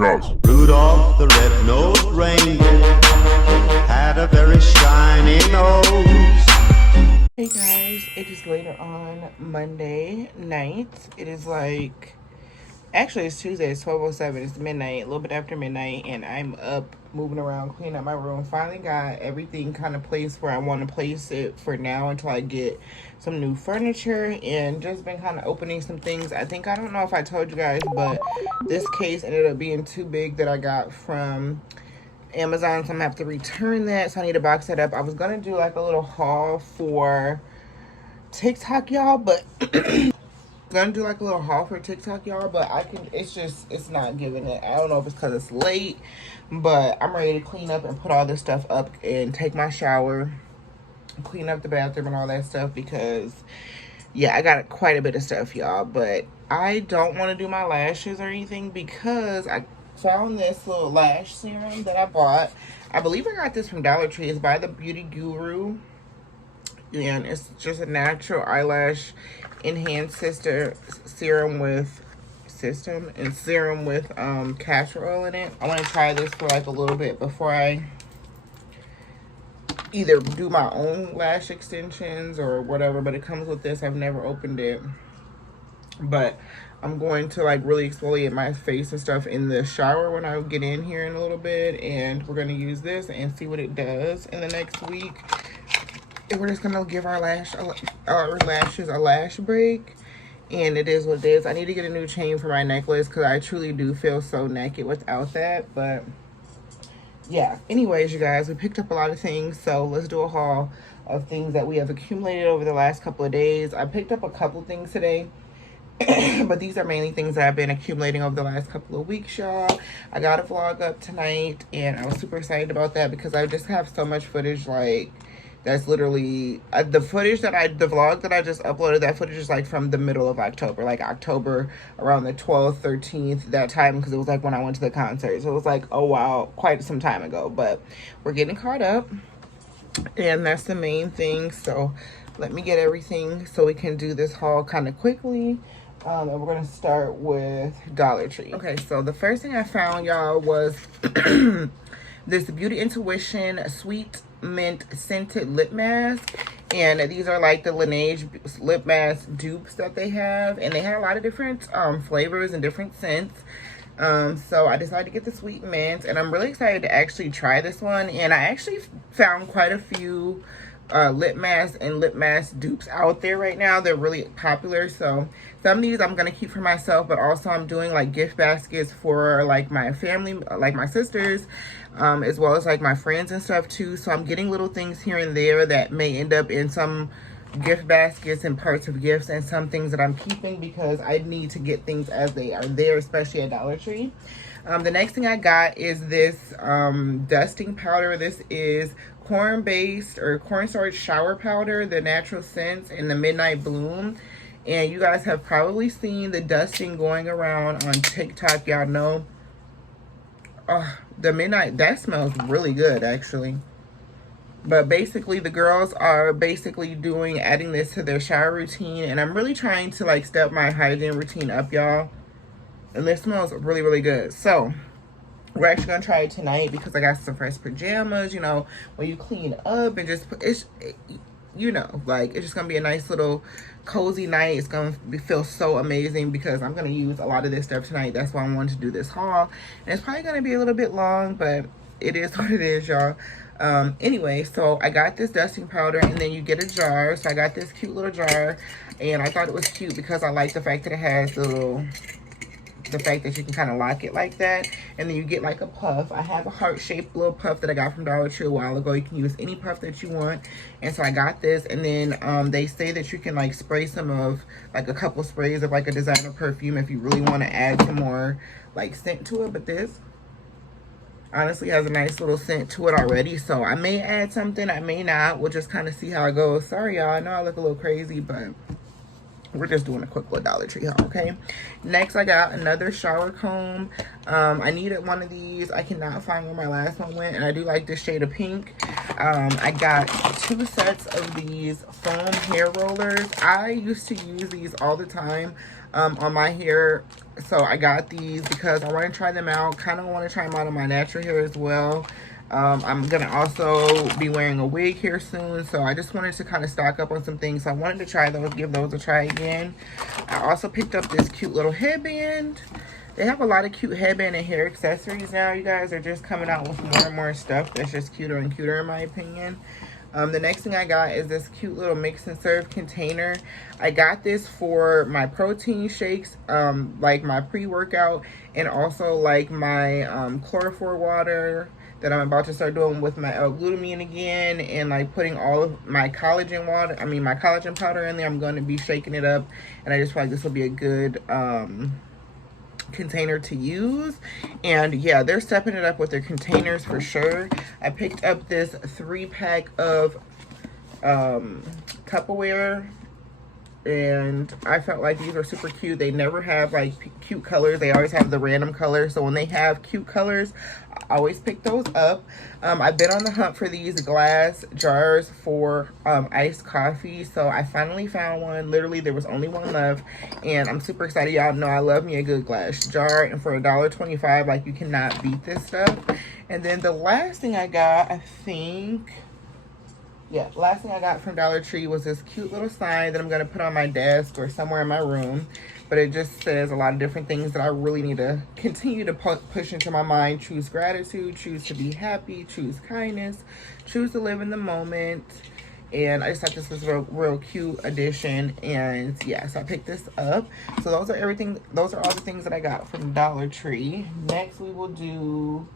because Rudolph the red-nosed reindeer had a very shiny nose. Hey guys, it is later on Monday night. It is like, actually it's Tuesday, it's 12:07, it's midnight, a little bit after midnight, and I'm up moving around, cleaning up my room. Finally got everything kind of placed where I want to place it for now until I get some new furniture, and just been kind of opening some things. I don't know if I told you guys, but this case ended up being too big that I got from Amazon, so I'm gonna have to return that, so I need to box that up. I was gonna do like a little haul for TikTok, y'all, but gonna do like a little haul for TikTok, y'all, but it's not giving it. I don't know if it's because it's late, but I'm ready to clean up and put all this stuff up and take my shower, clean up the bathroom and all that stuff, because yeah, I got quite a bit of stuff, y'all. But I don't want to do my lashes or anything because I found this little lash serum that I bought. I believe I got this from Dollar Tree. It's by the Beauty Guru, and it's just a natural eyelash enhanced serum with castor oil in it. I want to try this for like a little bit before I either do my own lash extensions or whatever, but it comes with this. I've never opened it, but I'm going to like really exfoliate my face and stuff in the shower when I get in here in a little bit, and we're going to use this and see what it does in the next week. And we're just going to give our lashes a lash break, and it is what it is. I need to get a new chain for my necklace because I truly do feel so naked without that, but yeah. Anyways, you guys, we picked up a lot of things, so let's do a haul of things that we have accumulated over the last couple of days. I picked up a couple things today, but these are mainly things that I've been accumulating over the last couple of weeks, y'all. I got a vlog up tonight, and I was super excited about that because I just have so much footage. Like, that's literally the vlog that I just uploaded. That footage is like from the middle of October, like October around the 12th, 13th, that time, because it was like when I went to the concert. So it was like, oh wow, quite some time ago. But we're getting caught up, and that's the main thing. So let me get everything so we can do this haul kind of quickly. And we're gonna start with Dollar Tree. Okay, so the first thing I found, y'all, was this Beauty Intuition Sweet Mint Scented Lip Mask, and these are like the Laneige lip mask dupes that they have, and they had a lot of different flavors and different scents. So I decided to get the Sweet Mint, and I'm really excited to actually try this one. And I actually found quite a few lip masks and lip mask dupes out there right now. They're really popular, so some of these I'm gonna keep for myself, but also I'm doing like gift baskets for like my family, like my sisters, as well as like my friends and stuff too. So I'm getting little things here and there that may end up in some gift baskets and parts of gifts, and some things that I'm keeping because I need to get things as they are there, especially at Dollar Tree. The next thing I got is this dusting powder. This is cornstarch shower powder, the natural scents in the Midnight Bloom. And you guys have probably seen the dusting going around on TikTok. Y'all know the midnight, that smells really good actually. But basically the girls are basically adding this to their shower routine, and I'm really trying to like step my hygiene routine up, y'all. And this smells really, really good. So we're actually gonna try it tonight because I got some fresh pajamas. You know, when you clean up and just you know, like, it's just gonna be a nice little cozy night. It's gonna feel so amazing because I'm gonna use a lot of this stuff tonight. That's why I wanted to do this haul, and it's probably gonna be a little bit long, but it is what it is, y'all. Anyway, so I got this dusting powder, and then you get a jar. So I got this cute little jar, and I thought it was cute because I like the fact that it has the fact that you can kind of lock it like that, and then you get like a puff. I have a heart-shaped little puff that I got from Dollar Tree a while ago. You can use any puff that you want, and so I got this. And then they say that you can like spray a couple sprays of like a designer perfume if you really want to add some more like scent to it. But this honestly has a nice little scent to it already, so I may add something, I may not. We'll just kind of see how it goes. Sorry y'all, I know I look a little crazy, but we're just doing a quick little Dollar Tree haul, okay? Next, I got another shower comb. I needed one of these. I cannot find where my last one went, and I do like this shade of pink. I got 2 sets of these foam hair rollers. I used to use these all the time on my hair. So I got these because I want to try them out. Kind of want to try them out on my natural hair as well. I'm going to also be wearing a wig here soon. So I just wanted to kind of stock up on some things. So I wanted to try those, give those a try again. I also picked up this cute little headband. They have a lot of cute headband and hair accessories now, you guys. Are just coming out with more and more stuff that's just cuter and cuter in my opinion. The next thing I got is this cute little mix and serve container. I got this for my protein shakes, like my pre-workout, and also like my chloroform water that I'm about to start doing with my L-glutamine again, and like putting all of my collagen water, my collagen powder in there. I'm going to be shaking it up, and I just feel like this will be a good container to use. And yeah, they're stepping it up with their containers for sure. I picked up this 3-pack of Tupperware, and I felt like these are super cute. They never have like cute colors. They always have the random colors. So when they have cute colors, I always pick those up. I've been on the hunt for these glass jars for iced coffee. So I finally found one. Literally, there was only one left, and I'm super excited. Y'all know I love me a good glass jar, and for $1.25, like, you cannot beat this stuff. And then the last thing I got, last thing I got from Dollar Tree was this cute little sign that I'm going to put on my desk or somewhere in my room. But it just says a lot of different things that I really need to continue to push into my mind. Choose gratitude, choose to be happy, choose kindness, choose to live in the moment. And I just thought this was a real cute addition. And yeah, so I picked this up. So those are all the things that I got from Dollar Tree. Next we will do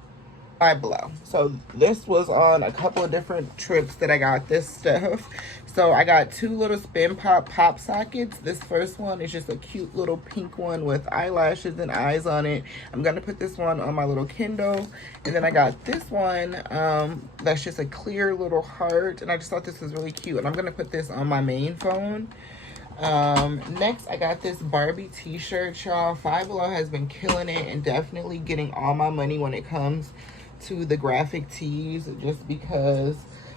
Five Below. So this was on a couple of different trips that I got this stuff. So I got 2 little spin pop sockets. This first one is just a cute little pink one with eyelashes and eyes on it. I'm gonna put this one on my little Kindle. And then I got this one that's just a clear little heart, and I just thought this was really cute, and I'm gonna put this on my main phone. Next I got this Barbie t-shirt, y'all. Five Below has been killing it and definitely getting all my money when it comes to the graphic tees, just because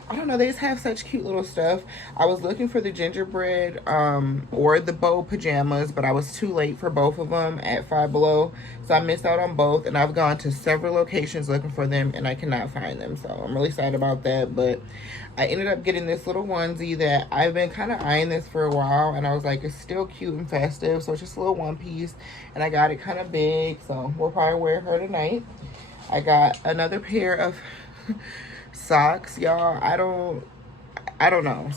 I don't know, they just have such cute little stuff. I was looking for the gingerbread or the bow pajamas, but I was too late for both of them at Five Below, so I missed out on both, and I've gone to several locations looking for them and I cannot find them. So I'm really sad about that, but I ended up getting this little onesie that I've been kind of eyeing this for a while, and I was like, it's still cute and festive. So it's just a little one piece, and I got it kind of big, so we'll probably wear her tonight. I got another pair of socks, y'all. I don't know.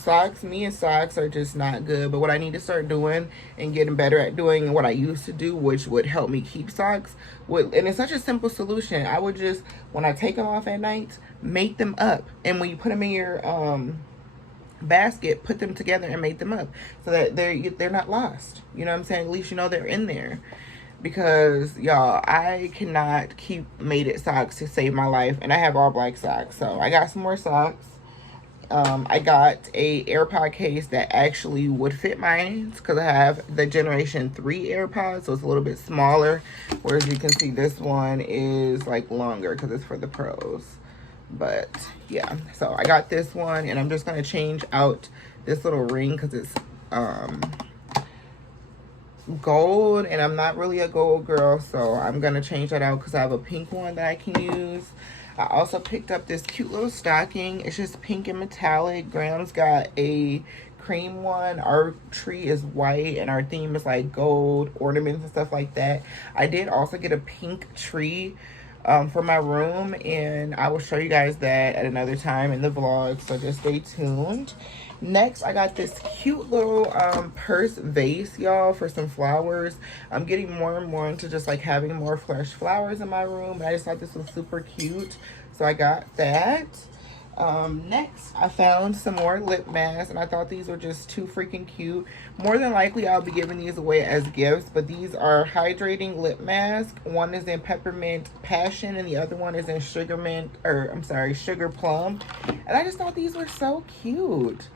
Me and socks are just not good. But what I need to start doing and getting better at doing, and what I used to do, which would help me keep socks, and it's such a simple solution. I would just, when I take them off at night, make them up. And when you put them in your basket, put them together and make them up so that they're not lost. You know what I'm saying? At least you know they're in there. Because y'all, I cannot keep mated socks to save my life, and I have all black socks. So I got some more socks. I got a AirPod case that actually would fit mine, because I have the Generation 3 AirPods, so it's a little bit smaller, whereas you can see this one is like longer because it's for the pros. But yeah, so I got this one, and I'm just going to change out this little ring because it's gold, and I'm not really a gold girl, so I'm gonna change that out because I have a pink one that I can use. I also picked up this cute little stocking. It's just pink and metallic. Graham's got a cream one. Our tree is white, and our theme is like gold ornaments and stuff like that. I did also get a pink tree for my room, and I will show you guys that at another time in the vlog, so just stay tuned. Next, I got this cute little purse vase, y'all, for some flowers. I'm getting more and more into just like having more fresh flowers in my room, and I just thought this was super cute, so I got that. Next, I found some more lip masks, and I thought these were just too freaking cute. More than likely, I'll be giving these away as gifts, but these are hydrating lip masks. One is in peppermint passion, and the other one is in sugar plum. And I just thought these were so cute.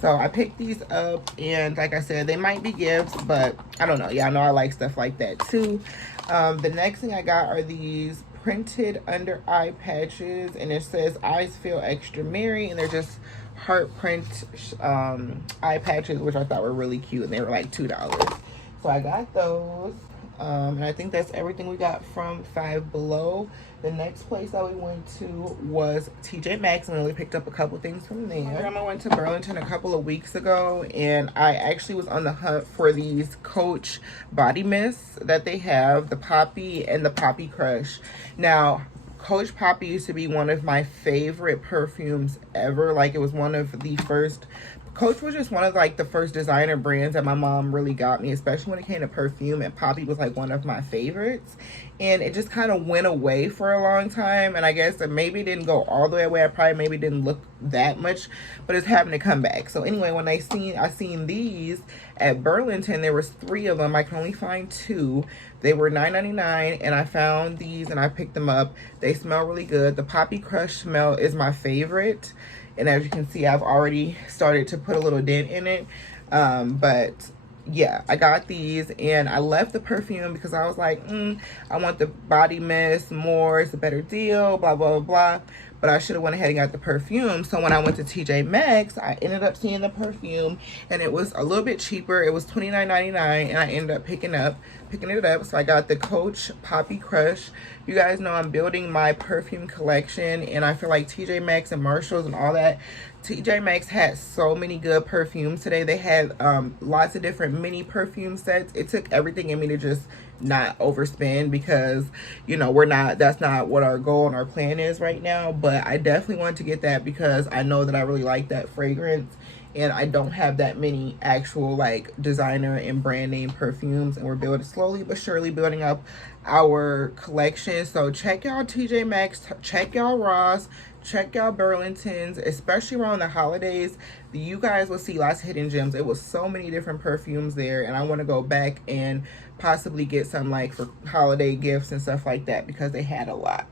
So I picked these up, and like I said, they might be gifts, but I don't know. Y'all know I like stuff like that too. The next thing I got are these printed under eye patches, and it says eyes feel extra merry, and they're just heart print eye patches, which I thought were really cute, and they were like $2. So I got those. And I think that's everything we got from Five Below. The next place that we went to was TJ Maxx, and we only picked up a couple things from there. My grandma went to Burlington a couple of weeks ago, and I actually was on the hunt for these Coach body mists that they have, the Poppy and the Poppy Crush. Now, Coach Poppy used to be one of my favorite perfumes ever. Like, it was one of the first, Coach was just one of like the first designer brands that my mom really got me, especially when it came to perfume, and Poppy was like one of my favorites. And it just kind of went away for a long time, and I guess that maybe it didn't go all the way away. I probably maybe didn't look that much, but it's happened to come back. So anyway, when I seen these at Burlington, there was 3 of them. I can only find 2. They were $9.99, and I found these and I picked them up. They smell really good. The Poppy Crush smell is my favorite, and as you can see, I've already started to put a little dent in it. But yeah, I got these, and I left the perfume because I was like, I want the body mist more. It's a better deal, blah, blah, blah, blah. But I should have went ahead and got the perfume. So when I went to TJ Maxx, I ended up seeing the perfume, and it was a little bit cheaper. It was $29.99, and I ended up picking it up. So I got the Coach Poppy Crush. You guys know I'm building my perfume collection, and I feel like TJ Maxx and Marshalls and all that, TJ Maxx had so many good perfumes today. They had lots of different mini perfume sets. It took everything in me to just not overspend, because you know that's not what our goal and our plan is right now. But I definitely want to get that because I know that I really like that fragrance, and I don't have that many actual like designer and brand name perfumes, and we're building slowly but surely building up our collection. So check y'all TJ Maxx, check y'all Ross, check y'all Burlington's, especially around the holidays. You guys will see lots of hidden gems. It was so many different perfumes there, and I want to go back and possibly get some like for holiday gifts and stuff like that, because they had a lot.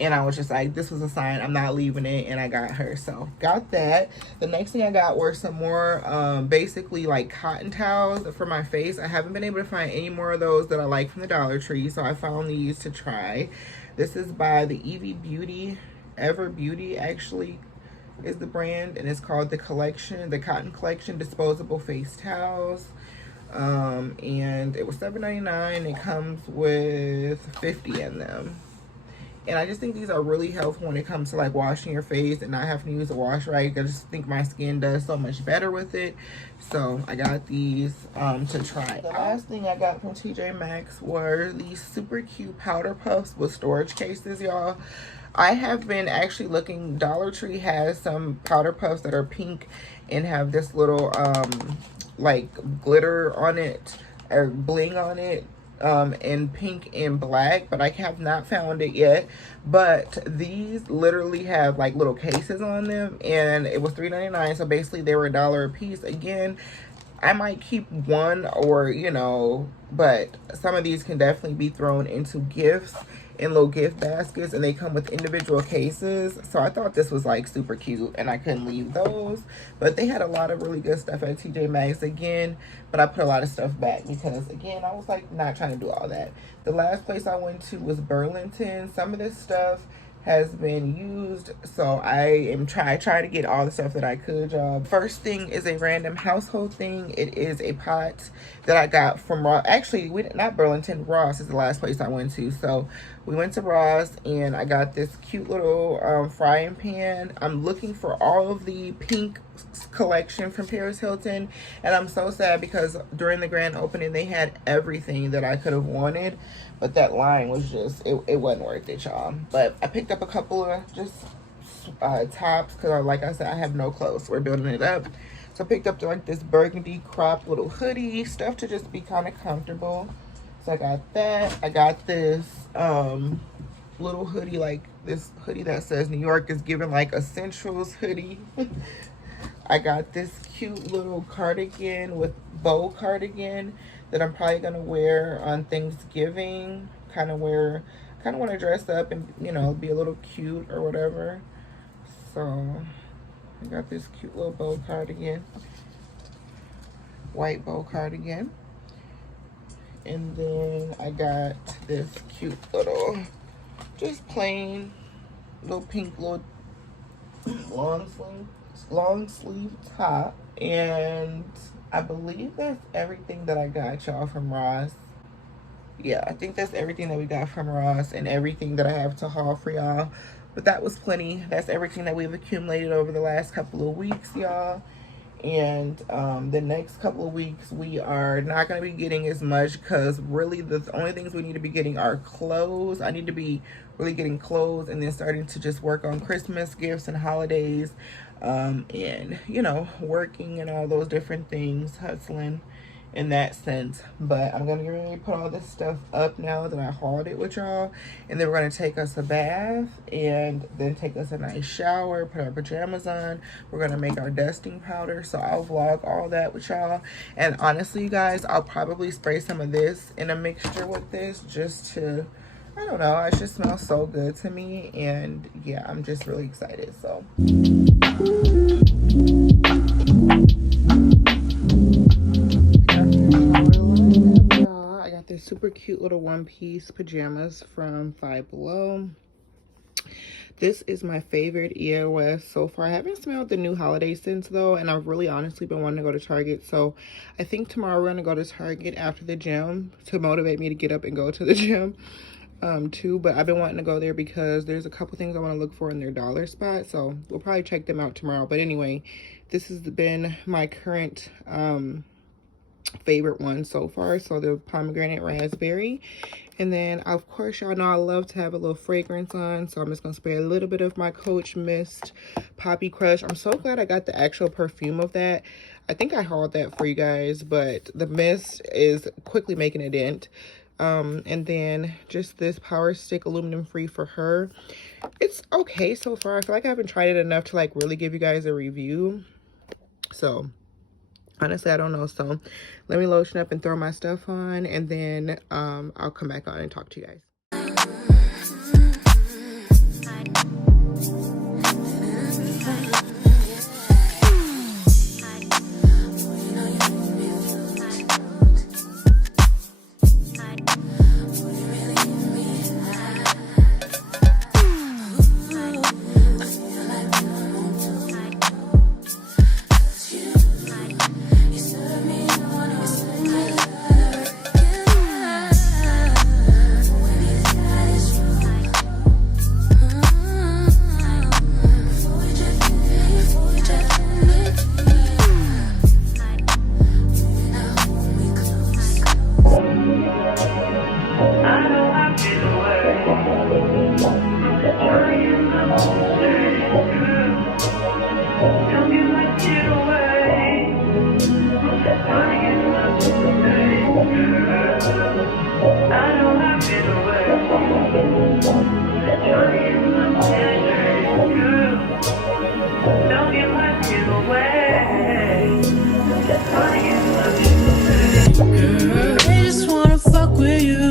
And I was just like, this was a sign, I'm not leaving it, and I got her. So got that. The next thing I got were some more basically like cotton towels for my face. I haven't been able to find any more of those that I like from the Dollar Tree, so I found these to try. This is by the Evie Beauty, Ever Beauty actually is the brand, and it's called the Collection, the Cotton Collection disposable face towels. And it was $7.99. It comes with 50 in them, and I just think these are really helpful when it comes to like washing your face and not having to use a wash rag. I just think my skin does so much better with it, so I got these to try. The last thing I got from TJ Maxx were these super cute powder puffs with storage cases, y'all. I have been actually looking. Dollar Tree has some powder puffs that are pink and have this little like glitter on it or bling on it in pink and black, but I have not found it yet. But these literally have like little cases on them, and it was $3.99, so basically they were $1 a piece. Again, I might keep one, or you know, but some of these can definitely be thrown into gifts in little gift baskets, and they come with individual cases. So I thought this was like super cute, and I couldn't leave those. But they had a lot of really good stuff at TJ Maxx again, but I put a lot of stuff back because again, I was like not trying to do all that. The last place I went to was Burlington. Some of this stuff has been used, so I am try to get all the stuff that I could, y'all. First thing is a random household thing. It is a pot that I got from Ross. Actually, not Burlington, Ross is the last place I went to. So we went to Ross, and I got this cute little frying pan. I'm looking for all of the pink collection from Paris Hilton, and I'm so sad because during the grand opening they had everything that I could have wanted, but that line was just it wasn't worth it, y'all. But I picked up a couple of just tops because like I said, I have no clothes. We're building it up, so I picked up like this burgundy crop little hoodie stuff to just be kind of comfortable. So I got that. I got this little hoodie, like this hoodie that says New York is giving, like essentials hoodie. I got this cute little cardigan with bow cardigan that I'm probably gonna wear on Thanksgiving. Kind of want to dress up and, you know, be a little cute or whatever. So I got this cute little bow cardigan, white bow cardigan. And then I got this cute little just plain little pink little long sleeve top. And I believe that's everything that I got, y'all, from Ross. Yeah, I think that's everything that we got from Ross and everything that I have to haul for y'all. But that was plenty. That's everything that we've accumulated over the last couple of weeks, y'all. And the next couple of weeks we are not going to be getting as much, because really the only things we need to be getting are clothes. I need to be really getting clothes, and then starting to just work on Christmas gifts and holidays, and you know, working and all those different things, hustling in that sense. But I'm gonna get ready to put all this stuff up now that I hauled it with y'all, and then we're gonna take us a bath and then take us a nice shower, put our pajamas on. We're gonna make our dusting powder, so I'll vlog all that with y'all. And honestly, you guys, I'll probably spray some of this in a mixture with this, just to, I don't know, it just smells so good to me. And yeah, I'm just really excited. So I got this super cute little one-piece pajamas from Five Below. This is my favorite EOS so far. I haven't smelled the new holiday scents though, and I've really honestly been wanting to go to Target. So I think tomorrow we're gonna go to Target after the gym to motivate me to get up and go to the gym too. But I've been wanting to go there because there's a couple things I want to look for in their dollar spot. So we'll probably check them out tomorrow. But anyway, this has been my current favorite one so far. So the pomegranate raspberry. And then of course y'all know I love to have a little fragrance on, so I'm just gonna spray a little bit of my Coach Mist Poppy Crush. I'm so glad I got the actual perfume of that. I think I hauled that for you guys, but the mist is quickly making a dent. And then just this Power Stick aluminum free for her. It's okay so far. I feel like I haven't tried it enough to like really give you guys a review, so honestly I don't know. So let me lotion up and throw my stuff on, and then I'll come back on and talk to you guys. Don't get